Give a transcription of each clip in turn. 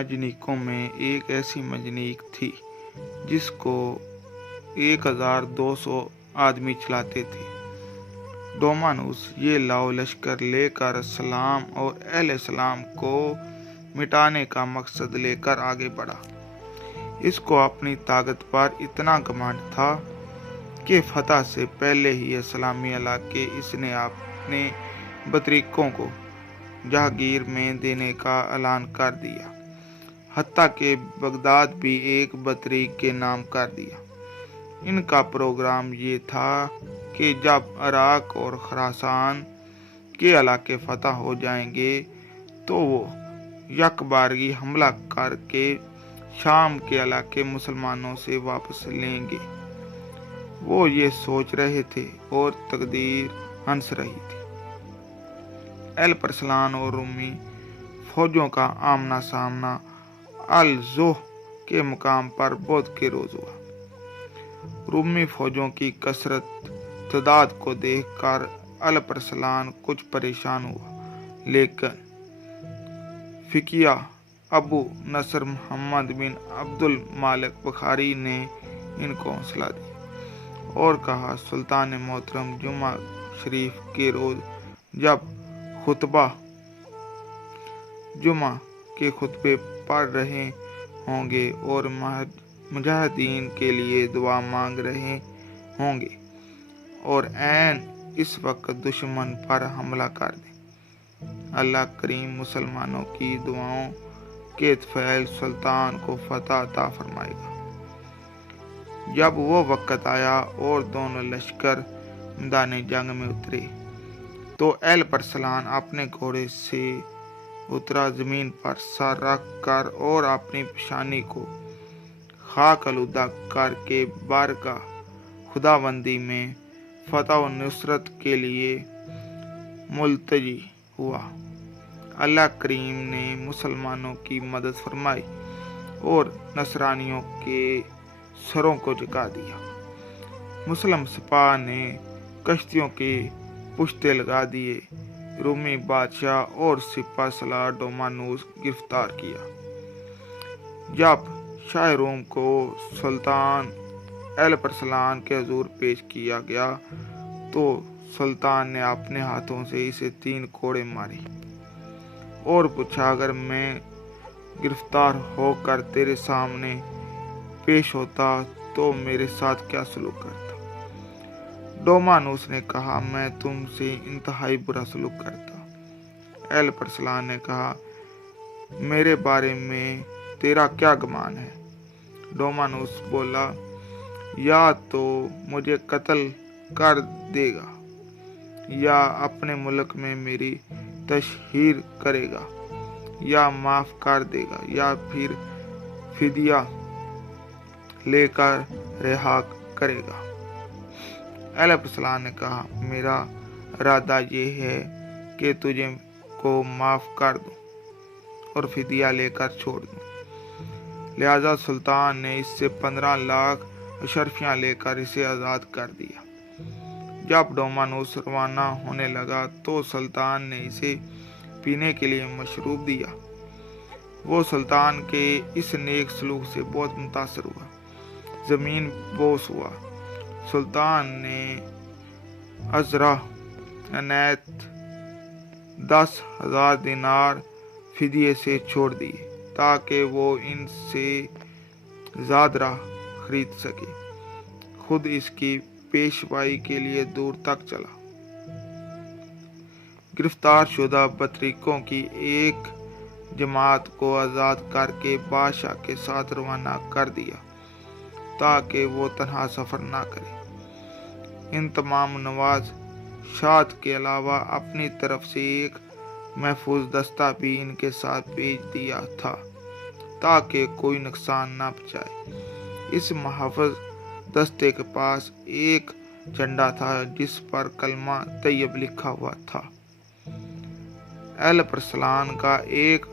मजनीकों में एक ऐसी मजनीक थी जिसको 1200 आदमी चलाते थे। डोमानुस ये लाओ लश्कर लेकर सलाम और अहले सलाम को मिटाने का मकसद लेकर आगे बढ़ा। इसको अपनी ताकत पर इतना घमंड था कि फतह से पहले ही इस्लामी इलाके इसने अपने बतरीकों को जहांगीर में देने का ऐलान कर दिया, हत्ता कि बगदाद भी एक बतरीक के नाम कर दिया। इनका प्रोग्राम ये था कि जब इराक और खुरासान के इलाके फतह हो जाएंगे तो वो यकबारगी हमला करके शाम के इलाके मुसलमानों से वापस लेंगे। वो ये सोच रहे थे और तकदीर हंस रही थी। अल-परसलान और रूमी फौजों का आमना सामना अल-जोह के मुकाम पर बुध के रोज हुआ। रूमी फौजों की कसरत तादाद को देखकर अल-परसलान कुछ परेशान हुआ, लेकिन फिकिया अबू नसर मोहम्मद बिन अब्दुल मालिक बुखारी ने इनको हौसला दिया और कहा, सुल्तान मोहतरम जुमा शरीफ के रोज जब खुतबा जुमा के खुतबे पढ़ रहे होंगे और मुजाहिदीन के लिए दुआ मांग रहे होंगे और ऐन इस वक्त दुश्मन पर हमला कर दें, अल्लाह करीम मुसलमानों की दुआओं के फैल सुल्तान को फतह अता फरमाएगा। जब वो वक्त आया और दोनों लश्कर मैदान जंग में उतरे तो अल-परसलान अपने घोड़े से उतरा, जमीन पर सर रख कर और अपनी पेशानी को खाक आलूदा करके बारगाह खुदाबंदी में फतह और नुसरत के लिए मुल्तजी हुआ। अल्लाह करीम ने मुसलमानों की मदद फरमाई और नसरानियों के सरों को झुका दिया। मुसलम सिपाह ने कश्तियों के पुश्ते लगा दिए। रूमी बादशाह और सिपा सलार डोमानुस गिरफ्तार किया। जब शाह रोम को सुल्तान अल-परसलान के हुजूर पेश किया गया तो सुल्तान ने अपने हाथों से इसे 3 कोड़े मारे और पूछा, अगर मैं गिरफ्तार होकर तेरे सामने पेश होता तो मेरे साथ क्या सलूक करता? डोमानुस ने कहा, मैं तुमसे इंतहाई बुरा सलूक करता। अल-परसलान ने कहा, मेरे बारे में तेरा क्या गुमान है? डोमानुस बोला, या तो मुझे कत्ल कर देगा या अपने मुल्क में मेरी तशहीर करेगा या माफ कर देगा या फिर फिदिया लेकर रिहा करेगा। अल-परसलान ने कहा, मेरा इरादा ये है कि तुझे को माफ कर दूं और फिदिया लेकर छोड़ दूं। लिहाजा सुल्तान ने इससे 15 लाख अशरफियां लेकर इसे आज़ाद कर दिया। जब डोमानुस रवाना होने लगा तो सुल्तान ने इसे पीने के लिए मशरूब दिया। वो सुल्तान के इस नेक सलूक से बहुत मुतासर हुआ, जमीन बोस हुआ। सुल्तान ने अजरा अनैत 10,000 दिनार फिदिये से छोड़ दिए ताकि वो इनसे ज़ादरा खरीद सके। खुद इसकी पेशवाई के लिए दूर तक चला। गिरफ्तार शुदा बतरीकों की एक जमात को आज़ाद करके बादशाह के साथ रवाना कर दिया ताकि वो तन्हा सफ़र ना करे। इन तमाम नवाज शाद के अलावा अपनी तरफ से एक महफूज दस्ता भी इनके साथ भेज दिया था ताकि कोई नुकसान ना पहुंचाए। इस महफूज दस्ते के पास एक झंडा था जिस पर कलमा तैयब लिखा हुआ था। अल-परसलान का एक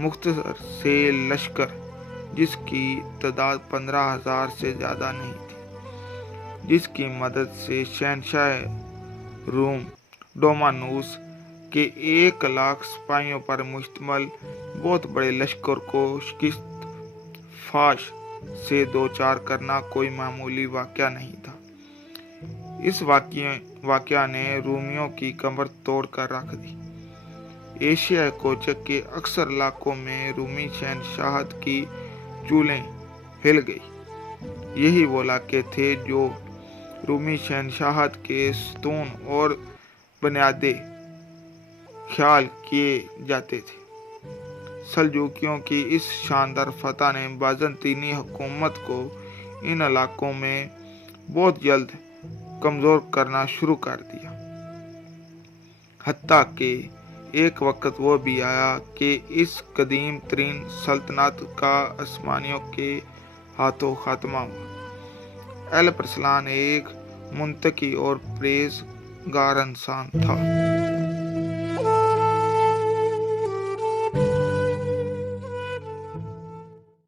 मुख्तसर से लश्कर जिसकी तादाद 15,000 से ज़्यादा नहीं थी, जिसकी मदद से शहनशाह रूम डोमानुस के 1 लाख सिपाहियों पर मुश्तमल بہت بڑے لشکر کو شکست فاش سے دوچار کرنا کوئی معمولی واقعہ نہیں تھا۔ اس واقعہ نے رومیوں کی کمر توڑ کر رکھ دی۔ ایشیا کوچک کے اکثر علاقوں میں رومی شہنشاہت کی چولیں ہل گئی۔ یہی وہ علاقے تھے جو رومی شہنشاہت کے ستون اور بنیادیں خیال کیے جاتے تھے۔ سلجوقیوں کی اس شاندار فتح نے بازنطینی حکومت کو ان علاقوں میں بہت جلد کمزور کرنا شروع کر دیا، حتیٰ کہ ایک وقت وہ بھی آیا کہ اس قدیم ترین سلطنت کا عثمانیوں کے ہاتھوں خاتمہ ہوا۔ الپ ارسلان ایک منطقی اور پرہیزگار انسان تھا۔